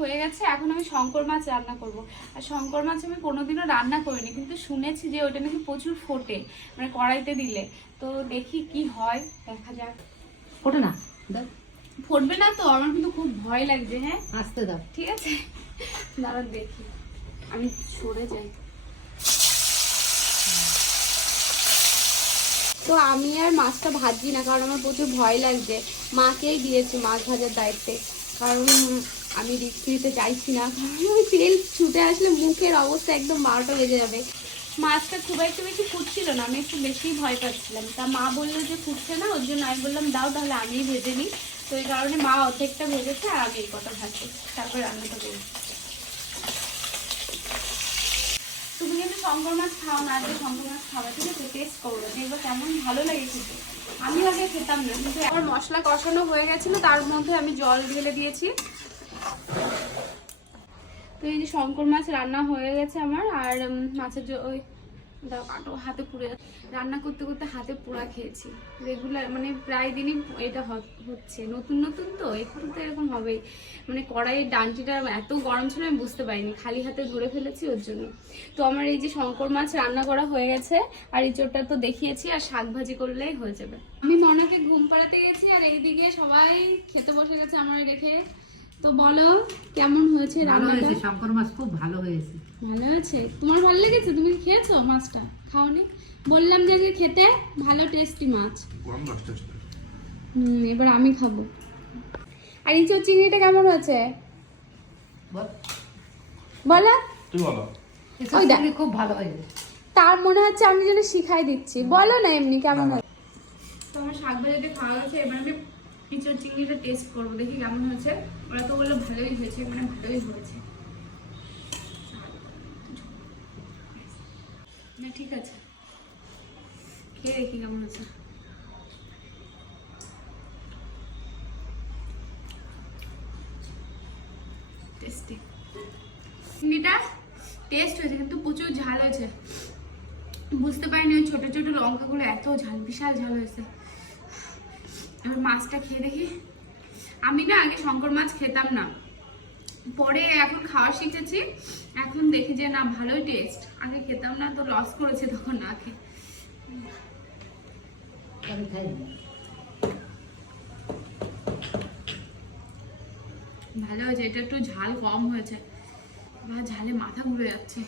হয়ে গেছে, এখন আমি শঙ্কর মাছ রান্না করব। আর শঙ্কর মাছ আমি কোনোদিনও রান্না করিনি, কিন্তু শুনেছি যে ওটা নাকি প্রচুর ফোটে, মানে কড়াইতে দিলে। তো দেখি কি হয়, দেখা যাক। ফোটে না, ফুটবে না তো? আমার কিন্তু খুব ভয় লাগছে। হ্যাঁ, আসতে দাও। ঠিক আছে, দাঁড়ান দেখি, আমি সরে যাই। তো আমি আর মাছটা ভাজি না, কারণ আমার প্রচুর ভয় লাগছে। মাকেই দিয়েছি মাছ ভাজার দায়িত্বে, কারণ আমি রিস্ক নিতে চাইছি না, কারণ ওই তেল ছুটে আসলে মুখের অবস্থা একদম 12টা বেজে যাবে। মাছটা খুব একটা বেশি ফুটছিল না, আমি একটু বেশিই ভয় পাচ্ছিলাম। তা মা বললো যে ফুটছে না, ওর জন্য আমি বললাম দাও তাহলে আমিই ভেজে নিই। তো এই কারণে মা অর্ধেকটা ভেজেছে আর আমি এই কটা ভাজছি, তারপর রান্নাটা করি। তুমি কিন্তু শঙ্কর মাছ খাও না, আজকে শঙ্কর মাছ খাওয়া, ঠিক আছে? টেস্ট করবো, দেখবো কেমন ভালো লাগে খেতে। আমি আগে খেতাম না, কিন্তু আমার মশলা কষানো হয়ে গেছিল, তার মধ্যে আমি জল ঢেলে দিয়েছি। তো এই যে শঙ্কর মাছ রান্না হয়ে গেছে আমার। আর মাছের ওই দাও কাটো, হাতে পুড়ে যাচ্ছে। রান্না করতে করতে হাতে পোড়া খেয়েছি রেগুলার, মানে প্রায় দিনই এটা হচ্ছে। নতুন নতুন তো একটু তো এরকম হবেই। মানে কড়াইয়ের ডান্টিটা এত গরম ছিল আমি বুঝতে পারিনি, খালি হাতে ধরে ফেলেছি ওর জন্য। তো আমার এই যে শঙ্কর মাছ রান্না করা হয়ে গেছে, আর ইঁচড়টা তো দেখিয়েছি, আর শাক ভাজি করলেই হয়ে যাবে। আমি মনাকে ঘুম পাড়াতে গেছি, আর এইদিকে সবাই খেতে বসে গেছে আমার রেখে। তো বলো কেমন হয়েছে রান্নাটা? শঙ্কর মাছ খুব ভালো হয়েছে। ভালো আছে? তোমার ভালো লেগেছে? তুমি কি খেয়েছো মাছটা? খাওনি? বললাম যে আজকে খেতে ভালো টেস্টি মাছ। এবার আমি খাবো। আর ইঁচড় চিংড়িটা কেমন হয়েছে বলো? তুই বলো। ওই দেখ খুব ভালো হয়েছে। তার মনে হচ্ছে আমি যেন শিখাই দিচ্ছি। বলো না এমনি কেমন হয়েছে। তো আমার শাক ভাজাতে খাওয়া গেছে, এবার আমি ইঁচড় চিংড়িটা টেস্ট করবো, দেখি কেমন হয়েছে। ওরা তো বললো ভালোই হয়েছে, মানে ভালোই হয়েছে না, ঠিক আছে, খেয়ে দেখি কেমন হয়েছে। টেস্টি, চিংড়িটা টেস্ট হয়েছে, কিন্তু প্রচুর ঝাল হয়েছে। বুঝতে পারিনি ওই ছোট ছোট লঙ্কাগুলো এত ঝাল, বিশাল ঝাল হয়েছে। এবার মাছটা খেয়ে দেখি। আমি না আগে শঙ্কর মাছ খেতাম না, পরে এখন খাওয়া শিখেছি। এখন দেখি যে না, ভালোই টেস্ট। আগে খেতাম না, তো লস করেছে তখন না খেয়ে। ভালো হয়েছে, এটা একটু ঝাল কম হয়েছে, ঝালে মাথা ঘুরে যাচ্ছে।